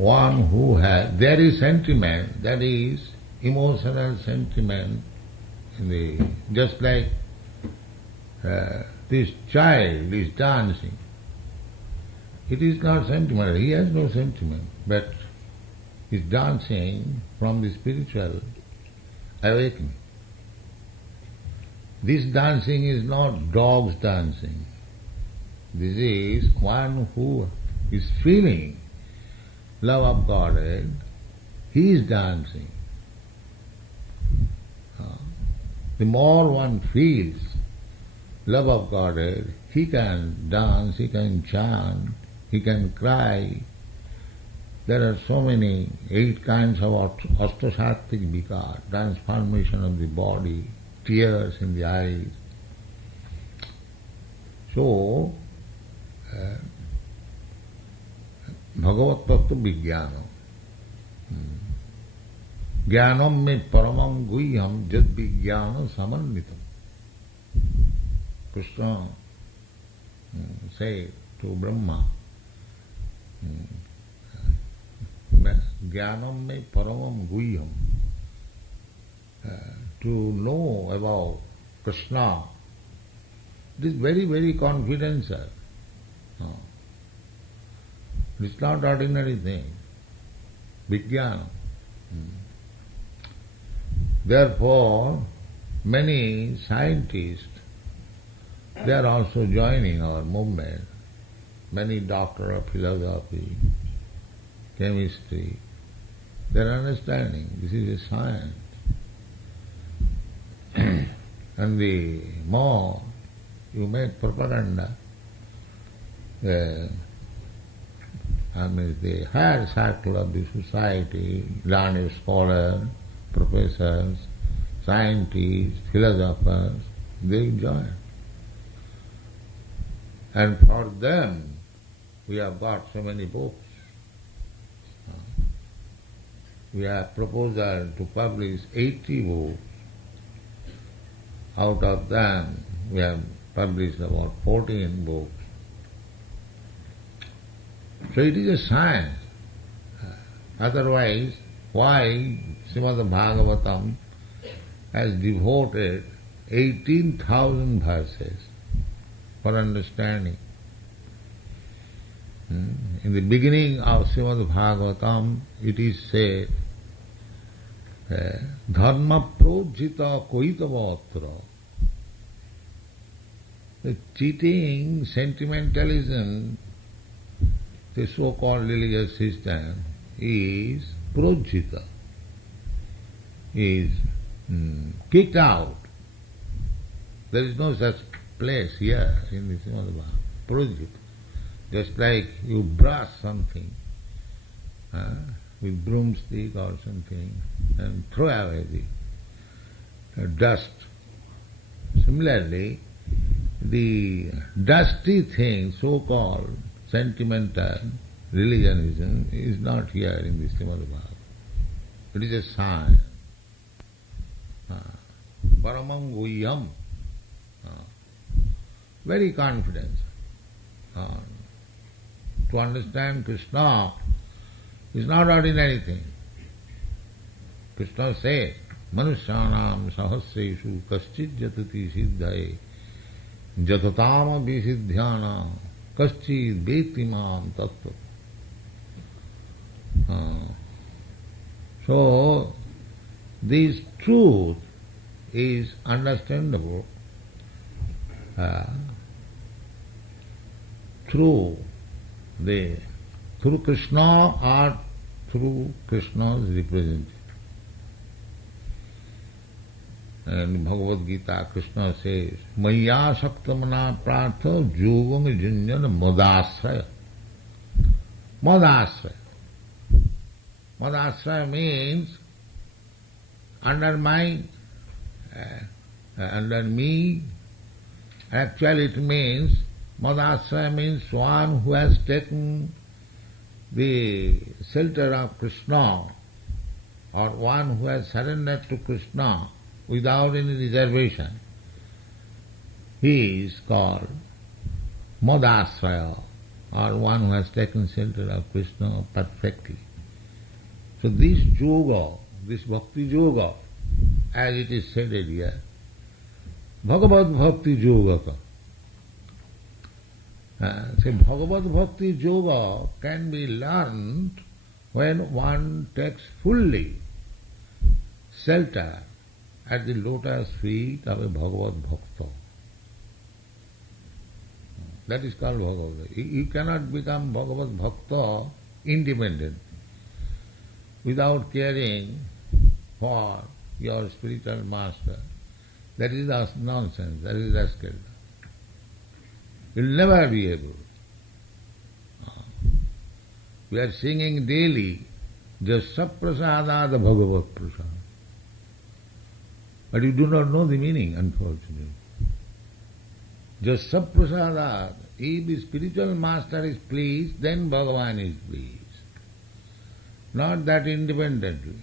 one who has, there is sentiment, that is emotional sentiment, just like this child is dancing. It is not sentimental, he has no sentiment, but is dancing from the spiritual awakening. This dancing is not dogs dancing. This is one who is feeling love of Godhead, he is dancing. The more one feels love of Godhead, he can dance, he can chant, he can cry. There are so many, 8 kinds of ashtasattvik vikar, transformation of the body, tears in the eyes. So, Bhagavat Tattva Vijnanam. Jnanam me paramam guhyam jad vijnana samanvitam. Krishna said to Brahma, Jnanam me paramam guhyam. To know about Krishna, it is very, very confidential. It is not ordinary thing. Vijnana. Therefore, many scientists, they are also joining our movement. Many doctors of philosophy, chemistry, they are understanding this is a science. And the more you make propaganda, the higher circle of the society, learned scholars, professors, scientists, philosophers, they join. And for them, we have got so many books. We have proposal to publish 80 books. Out of them, we have published about 14 books. So it is a science. Otherwise, why Srimad Bhagavatam has devoted 18,000 verses for understanding? In the beginning of Srimad Bhagavatam, it is said, Dharma projita koitavatra. The cheating, sentimentalism, the so-called religious system is projita, is kicked out. There is no such place here in the Srimad Bhagavatam. Projita. Just like you brush something with broomstick or something and throw away the dust. Similarly, the dusty thing, so-called sentimental religionism, is not here in the Srimad Bhagavatam. It is a sign. Paramam guhyam. Very confident. To understand Krishna is not ordinary thing. Krishna said, Manusyanam sahasreshu kaschid jatati siddhaye jatatama visidhyana kaschid vetimam tattva. So, this truth is understandable through Krishna or through Krishna's representative. And in Bhagavad Gita, Krishna says, Maya saktamana prartha yogam junjana madasraya. Madasraya. Madasraya means under me. Actually it means, Madasraya means one who has taken the shelter of Krishna, or one who has surrendered to Krishna without any reservation. He is called Madasraya, or one who has taken shelter of Krishna perfectly. So this yoga, this bhakti yoga, as it is said here, Bhagavad Bhakti Yoga. So Bhagavad Bhakti Yoga can be learned when one takes fully shelter at the lotus feet of a Bhagavad Bhakta. That is called Bhagavad. You cannot become Bhagavad Bhakta independent without caring for your spiritual master. That is nonsense, that is rascal. You will never be able. We are singing daily, Jasaprasadada Bhagavat Prasad. But you do not know the meaning, unfortunately. Jasaprasadada. If the spiritual master is pleased, then Bhagavan is pleased. Not that independently.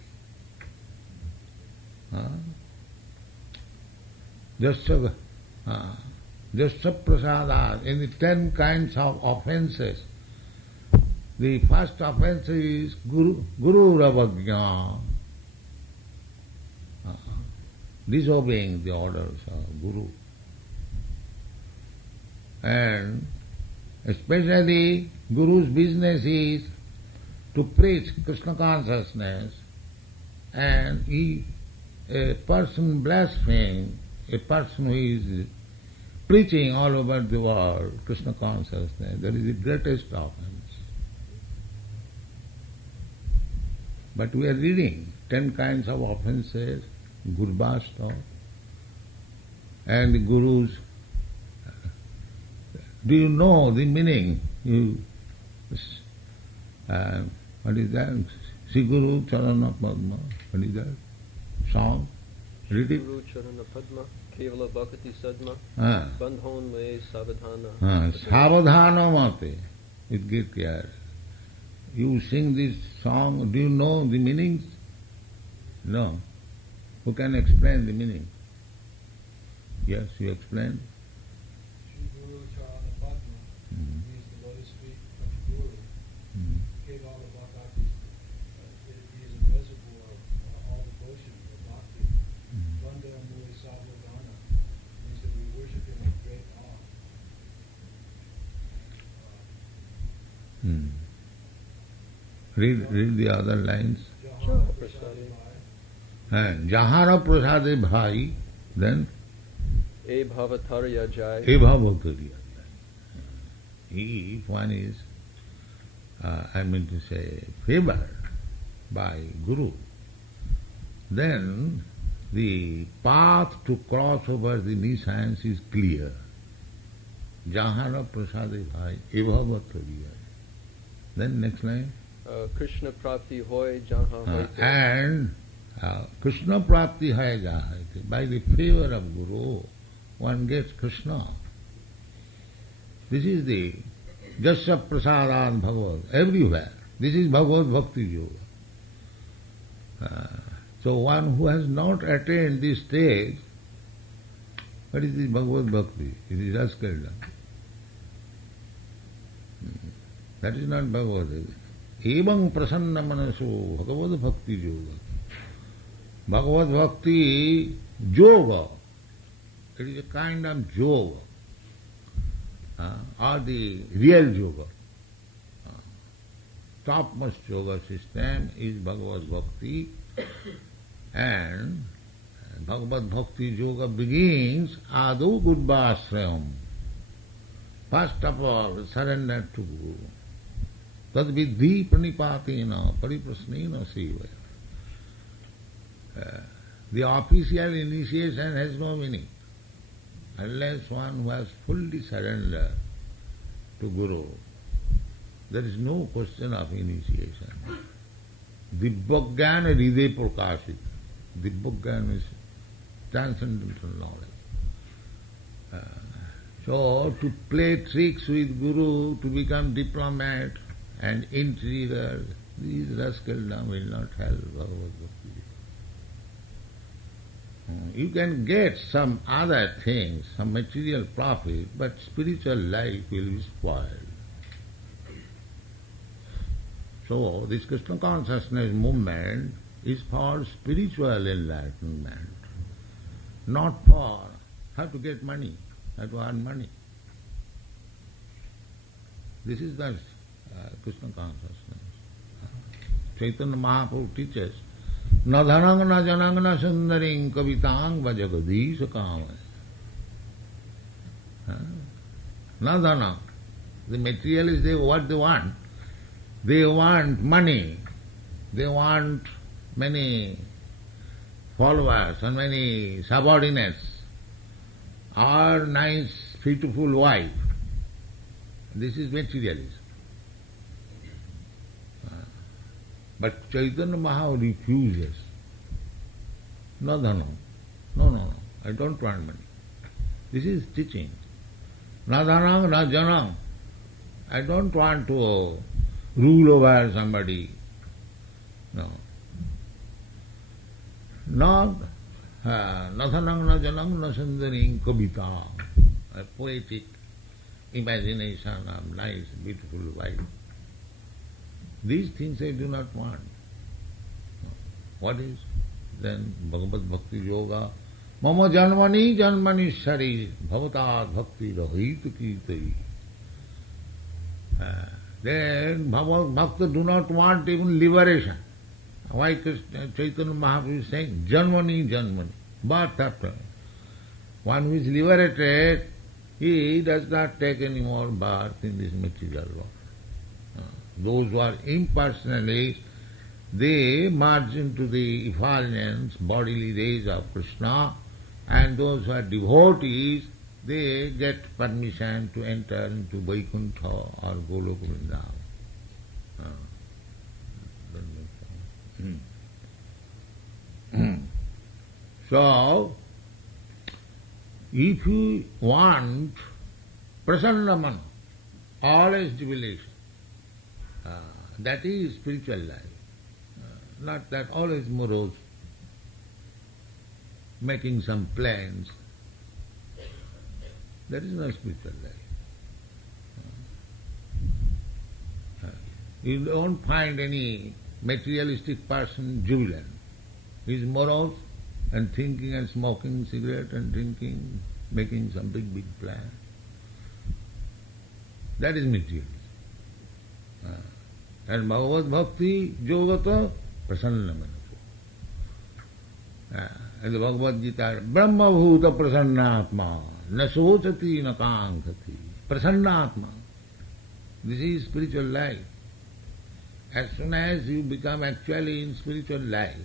Jasya prasada. In the 10 kinds of offences, the first offence is Guru Ravagya, disobeying the orders of Guru. And especially Guru's business is to preach Krishna consciousness, and a person blasphemes, a person who is preaching all over the world Krishna consciousness, that is the greatest offense. But we are reading 10 kinds of offences, Gurvastha, and the Guru's. Do you know the meaning? What is that? Sri Guru Charana Padma. What is that? Song? Read it. Guru Charana Padma, Kevala Bhakti Sadma, Bandhon Me Savadhana. Savadhana Mate. It get clear. You sing this song, do you know the meanings? No. Who can explain the meaning? Yes, you explain. Sri Guru Charana Padma means the lotus feet of the Guru. Kevala Bhakti, he is a reservoir of all devotion of bhakti. Vanda Muli Savadhana means that we worship him with great awe. Read the other lines. Jahara Prasade Bhai, then E Bhavatarya Jai. E Bhavatarya. If one is, I mean to say, favored by Guru, then the path to cross over the nescience is clear. Jahara Prasade Bhai, E Bhavatarya. Then next line. Krishna Prapti Hoy Jaha Hoite. And Krishna Prapti Hoy Jaha Hoite. By the favor of Guru, one gets Krishna. This is the Jasya Prasadan Bhagavad, everywhere. This is Bhagavad Bhakti Yoga. So one who has not attained this stage, what is this Bhagavad Bhakti? It is Raskalda. That is not Bhagavad. Evam prasanna manaso Bhagavad Bhakti Yoga. Bhagavad Bhakti Yoga. It is a kind of yoga, or the real yoga. Topmost yoga system is Bhagavad Bhakti, and Bhagavad Bhakti Yoga begins Adu Gurvashrayam. First of all, surrender to Guru. Tad vidhi pranipatena pariprasnena sevaya. The official initiation has no meaning unless one who has fully surrendered to Guru. There is no question of initiation. Dibbajnana hriday prakashit. Dibbajnana is transcendental knowledge. So to play tricks with Guru, to become diplomat and intriguer, these rascaldom will not help Bhagavad Bhakti. You can get some other things, some material profit, but spiritual life will be spoiled. So this Krishna consciousness movement is for spiritual enlightenment, not for how to get money, how to earn money. This is the Krishna consciousness. Chaitanya Mahaprabhu teaches, na dhanang na janang na sundaring kavitang vajagadisha kama. Na dhanang. The materialists, what they want? They want money. They want many followers and many subordinates, or nice, beautiful wife. This is materialism. But Chaitanya Mahaprabhu refuses. No, I don't want money. This is teaching. Na dhanang, na janang. I don't want to rule over somebody. No. Not nathanang na janang na sundaring kavita, a poetic imagination of nice, beautiful wife. These things I do not want. What is? Then Bhagavad Bhakti Yoga. Mama janmani janmani shari bhavatat bhakti rahit kirtai. Then Bhakta do not want even liberation. Why Chaitanya Mahaprabhu is saying janmani janmani, birth after. One who is liberated, he does not take any more birth in this material world. Those who are impersonalists, they merge into the effulgence, bodily rays of Krishna, and those who are devotees, they get permission to enter into Vaikuntha or Goloka Vrindavan. So, if you want prasannaman, always jubilation, that is spiritual life. Not that always morose, making some plans. That is not spiritual life. You don't find any materialistic person jubilant. He is morose and thinking and smoking cigarette and drinking, making some big plan. That is materialism. And Bhagavad Bhakti Yogata Prasanna Manapu. And the Bhagavad Gita, Brahma Bhuta Prasannatma, na sochati na kankati. Prasannatma. This is spiritual life. As soon as you become actually in spiritual life,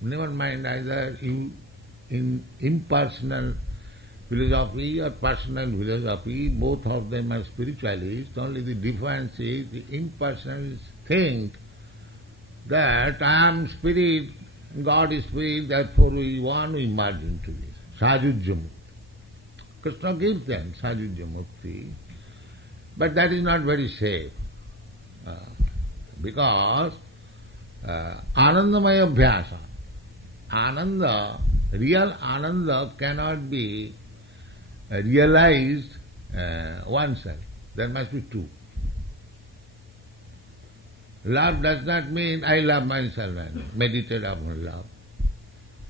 never mind either you in impersonal philosophy or personal philosophy, both of them are spiritualists. Only the difference is the impersonalists think that I am spirit, God is spirit, therefore we want to emerge into this. Sajujya Mukti. Krishna gives them Sajujya Mukti, but that is not very safe. Because Anandamaya Abhyasa, Ananda, real Ananda cannot be realized oneself. There must be two. Love does not mean I love myself and meditate upon love.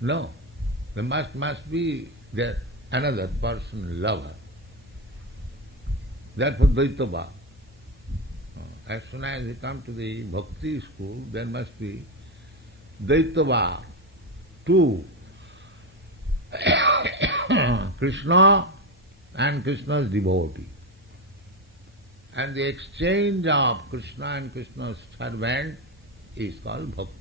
No. There must be there another person lover. Therefore Dvaita Bhava. As soon as you come to the bhakti school, there must be Dvaita Bhava. Two. Krishna and Krishna's devotee. And the exchange of Krishna and Krishna's servant is called bhakti.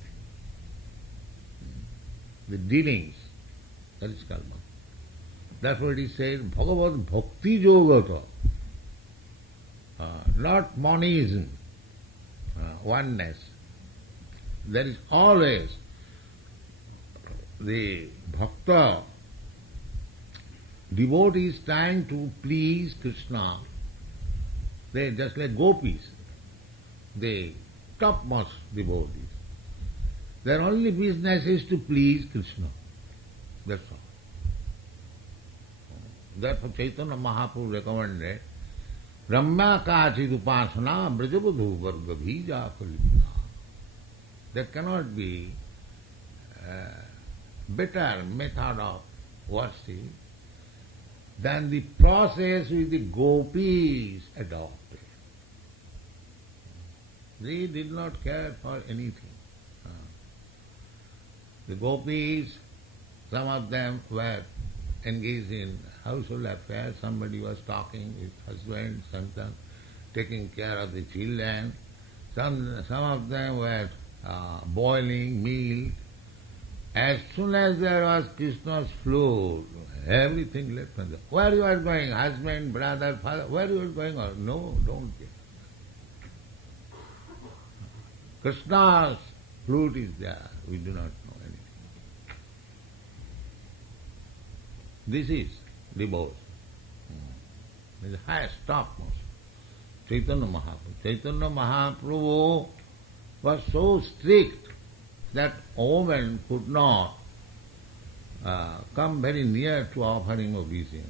The dealings, that is called bhakti. That's what he said, Bhagavad Bhakti Yogata. Not monism, oneness. There is always the bhakta, devotee is trying to please Krishna. They just like gopis, the topmost devotees. Their only business is to please Krishna. That's all. Therefore Chaitanya Mahaprabhu recommended Ramya kachid upasana brajavadhu varga bhija kalpita. There cannot be better method of worship than the process which the gopis adopted. They did not care for anything. The gopis, some of them were engaged in household affairs. Somebody was talking with husband, sometimes taking care of the children. Some of them were boiling milk. As soon as there was Krishna's flute, everything left from there. Where you are going? Husband, brother, father, where you are going? Oh, no, don't get. Krishna's flute is there. We do not know anything. This is divorce. This is the highest, topmost. Chaitanya Mahaprabhu. Chaitanya Mahaprabhu was so strict that a woman could not come very near to offering obeisances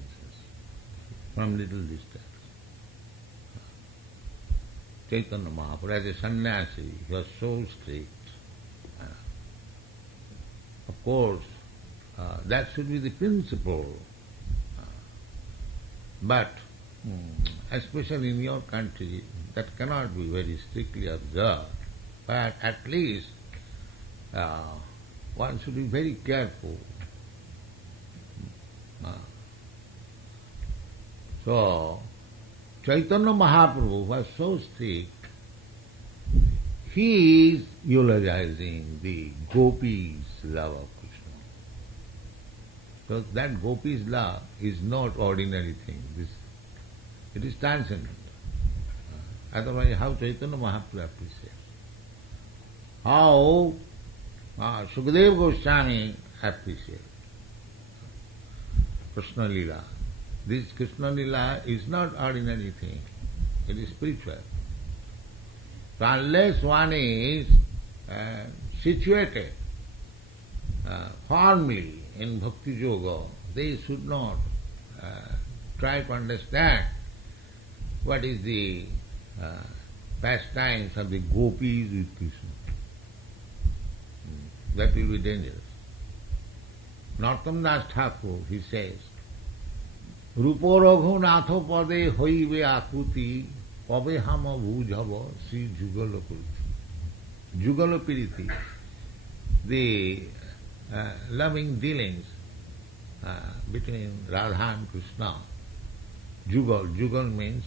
from little distance. Chaitanya Mahaprabhu, as a sannyasi, he was so strict. Of course, that should be the principle. But especially in your country, that cannot be very strictly observed. But at least one should be very careful. So, Chaitanya Mahaprabhu was so strict, he is eulogizing the gopis' love of Krishna. Because that gopis' love is not ordinary thing. It is transcendent. Otherwise, how Chaitanya Mahaprabhu appreciates? How Sukadeva Goswami appreciates Krishna Lila. This Krishna Lila is not ordinary thing. It is spiritual. So unless one is situated firmly in Bhakti Yoga, they should not try to understand what is the pastimes of the gopis with Krishna. That will be dangerous. Narottam Das Thakur, he says, Rupo Raghunatho pade hoibe akuti pabe hama bhujhava Sri Jugala Puriti. Jugala Piriti, the loving dealings between Radha and Krishna. Jugal means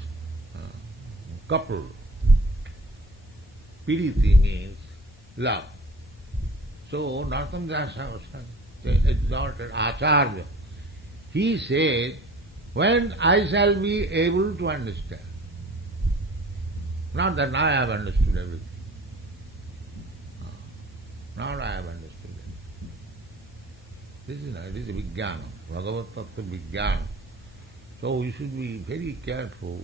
couple. Piriti means love. So Narottam Das exalted Acharya. He said, when I shall be able to understand, not that now I have understood everything. Now I have understood everything. This is Vijnana, Bhagavad Tattva Vijnana. So we should be very careful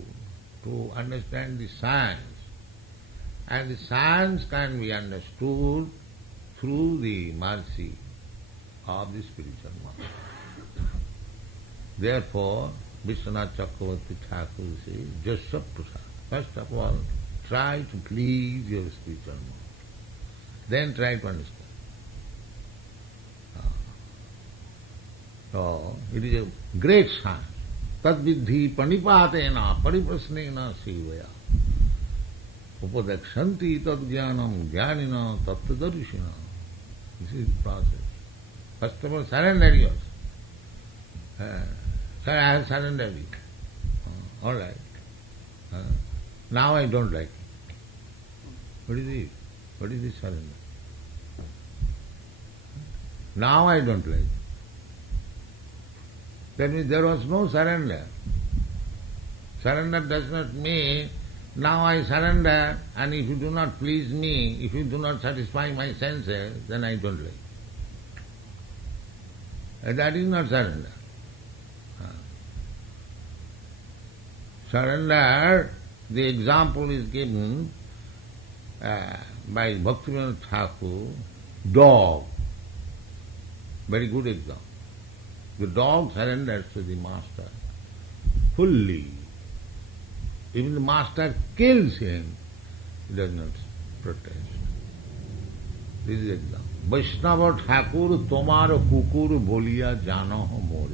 to understand the science. And the science can be understood through the mercy of the spiritual master. Therefore, Vishwanath Chakravarti Thakur says, Jasya Prasad. First of all, try to please your spiritual master. Then try to understand. So, it is a great science. Tad vidhi panipatena pariprasnena sevaya. Upadakshanti tad jnanam jnanina tattadarishina. This is the process. First of all, surrender yours. Sir, I have surrendered it. All right. Now I don't like it. What is it? What is this surrender? Now I don't like it. That means there was no surrender. Surrender does not mean now I surrender, and if you do not please me, if you do not satisfy my senses, then I don't like it. That is not surrender. Surrender, the example is given by Bhaktivinoda Thakur, dog. Very good example. The dog surrenders to the master fully. Even the master kills him, he does not protest. This is example. Vaishnava Thakur tomar kukur bolia jano more.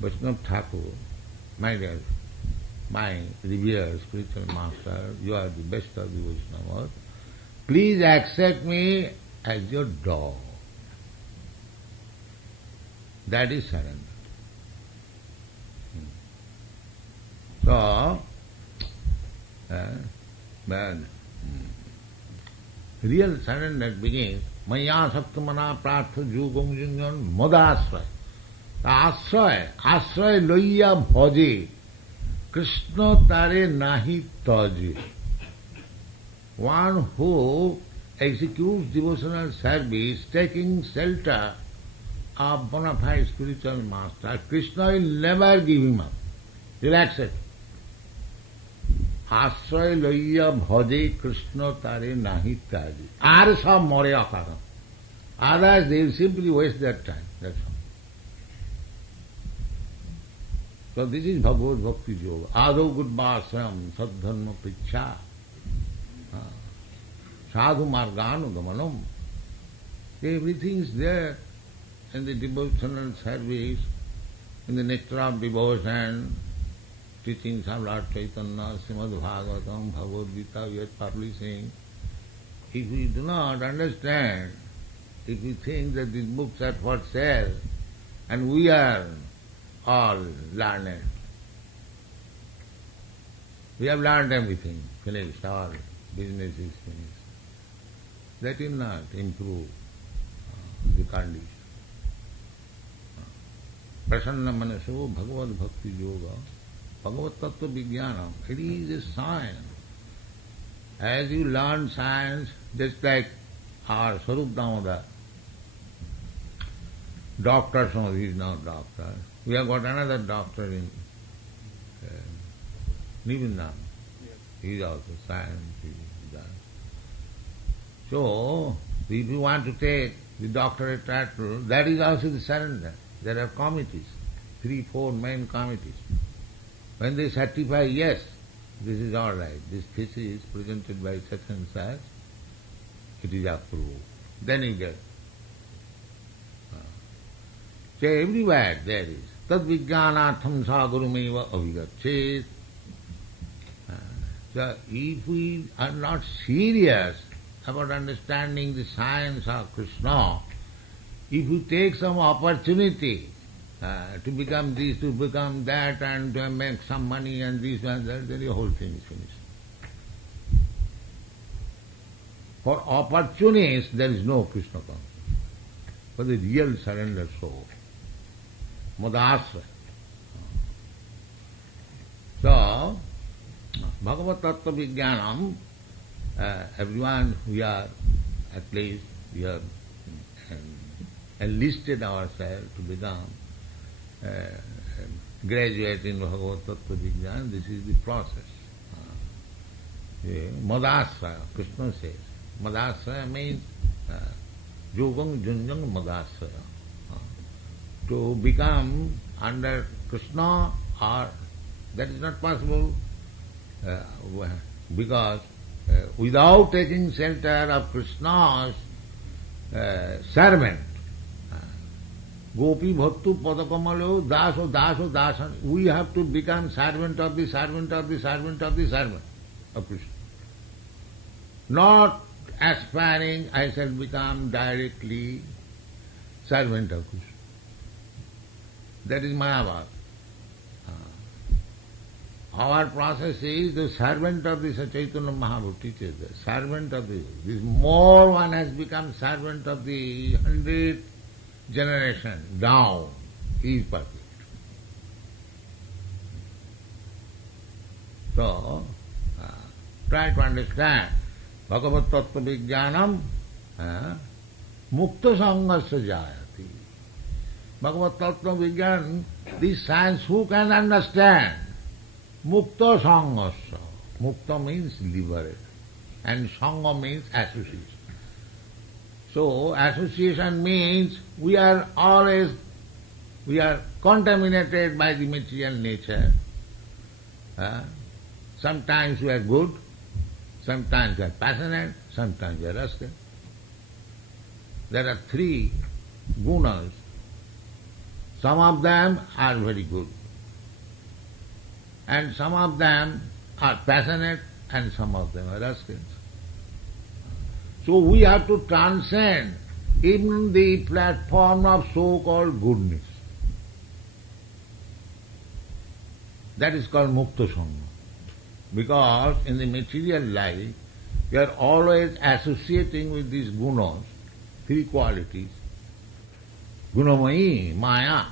Vaishnava Thakur, my dear, my revered spiritual master, you are the best of the Vaishnavas. Please accept me as your dog. That is surrender. So, real surrender begins, Maya Saktamana Pratha Jugam Jungan Madasray. Asray loya bhaje, Krishna tare nahi taje. One who executes devotional service, taking shelter of bona fide spiritual master, Krishna will never give him up. He will accept. Asray loya bhaje, Krishna tare nahi taje. Are sab more akaram. Otherwise they will simply waste their time. That's all. So this is Bhagavad Bhakti Yoga. Ado Gudbhasram Sadharma Picha Sadhu Marganu Gamanam. Everything is there in the devotional service, in the nectar of devotion, teachings of Lord Chaitanya, Srimad Bhagavatam, Bhagavad Gita, we are publishing. If we do not understand, if we think that these books are for sale, and we are all learned, we have learned everything, finished, all business is finished, that will not improve the condition. Prasanna Manaso Bhagavad Bhakti Yoga, Bhagavad Tattva Vijnanam, it is a science. As you learn science, just like our Sarup Damodar, doctor, so he is not doctor. We have got another doctor in Nivindam. He is also science. He is that. So, if you want to take the doctorate title, that is also the surrender. There are committees, 3-4 main committees. When they certify, yes, this is all right, this thesis is presented by such and such, it is approved. Then you get. So everywhere there is. Tad vijnanatham sagurumeva avigachet. So if we are not serious about understanding the science of Krishna, if you take some opportunity to become this, to become that, and to make some money and this and that, then the whole thing is finished. For opportunists, there is no Krishna consciousness. For the real surrender soul, Madasra. So, Bhagavad Tattva Vijnanam, everyone we are, at least we have enlisted ourselves to become graduate in Bhagavad Tattva Vijnana. This is the process. Madasra, Krishna says. Madasra means Yogam Junjang Madasra. To become under Krishna, or that is not possible because without taking shelter of Krishna's servant, Gopi Bhattu Padakamalo Daso Daso Dasan, we have to become servant of the servant of the servant of the servant of Krishna. Not aspiring I shall become directly servant of Krishna. That is Mayavad. Our process is the servant of the Chaitanya Mahaprabhu teaches the servant of the, this more one has become servant of the 100th generation down. He is perfect. So, try to understand. Bhagavad Tattva Vijnanam Mukta Sangasya Jayati. Bhagavad Tattva Vijnan, this science who can understand? Mukta Sangasya. Mukta means liberated and Sangha means association. So association means we are always, we are contaminated by the material nature. Sometimes you are good, sometimes you are passionate, sometimes you are rascal. There are three gunas. Some of them are very good, and some of them are passionate, and some of them are rascals. So we have to transcend even the platform of so-called goodness. That is called Mukta Sangha. Because in the material life, you are always associating with these gunas, three qualities. Gunamayi, Maya.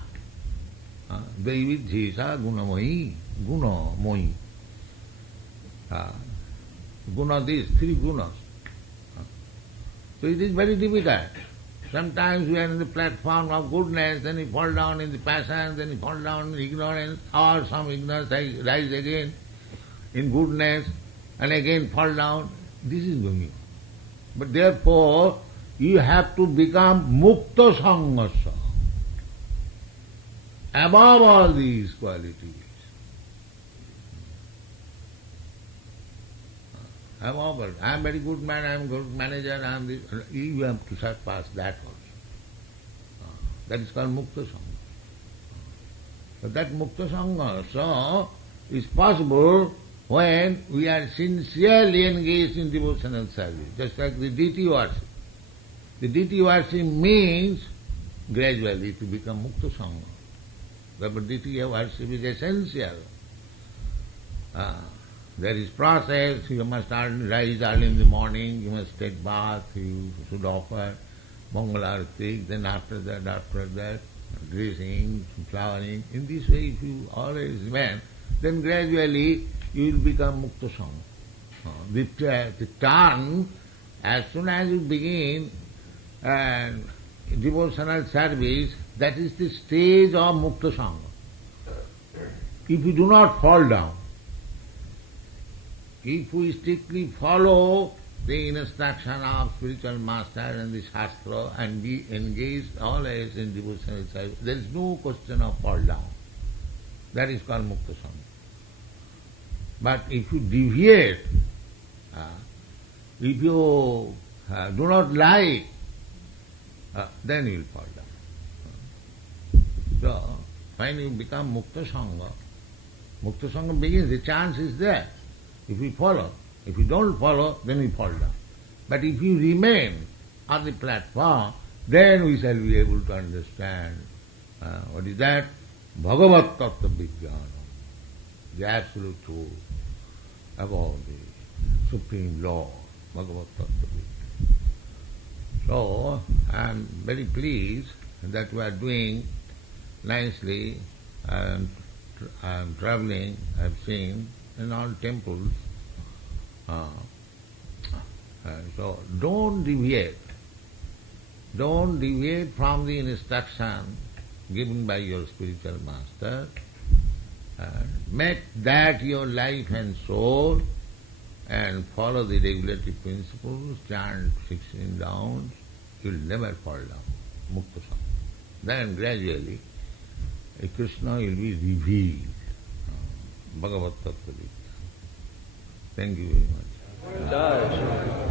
Daividhisa Gunamayi, Gunamoyi. Guna, these three gunas. So it is very difficult. Sometimes we are in the platform of goodness, then we fall down in the passion, then we fall down in ignorance, or some ignorance rise again in goodness, and again fall down. This is going on. But therefore, you have to become Mukta Sangasa, above all these qualities. I am a very good man, I am a good manager, I am this. You have to surpass that also. That is called Mukta Sangha. But that Mukta Sangha is possible when we are sincerely engaged in devotional service, just like the deity worship. The deity worship means gradually to become Mukta Sangha. Therefore deity worship is essential. There is process, you must rise early in the morning, you must take bath, you should offer Mangalarati, then after that, dressing, flowering. In this way, if you always remain, then gradually you will become Mukta Sangha. The turn, as soon as you begin devotional service, that is the stage of Mukta Sangha. If you do not fall down, if we strictly follow the instruction of spiritual master and the Shastra and be engaged always in devotional service, there is no question of fall down. That is called Mukta Sangha. But if you deviate, if you do not like, then you will fall down. So, when you become Mukta Sangha begins, the chance is there. If we follow, if you don't follow, then we fall down. But if you remain on the platform, then we shall be able to understand what is that? Bhagavat Tattva Vijnana, the absolute truth about the Supreme Law, Bhagavat Tattva Vijnana. So, I am very pleased that we are doing nicely. I am traveling, I have seen in all temples. So don't deviate. Don't deviate from the instruction given by your spiritual master. Make that your life and soul and follow the regulatory principles, chant 16 rounds, you'll never fall down. Mukta Sangha. Then gradually Krishna will be revealed. Bhagavat Tattva Vijnana. Thank you very much.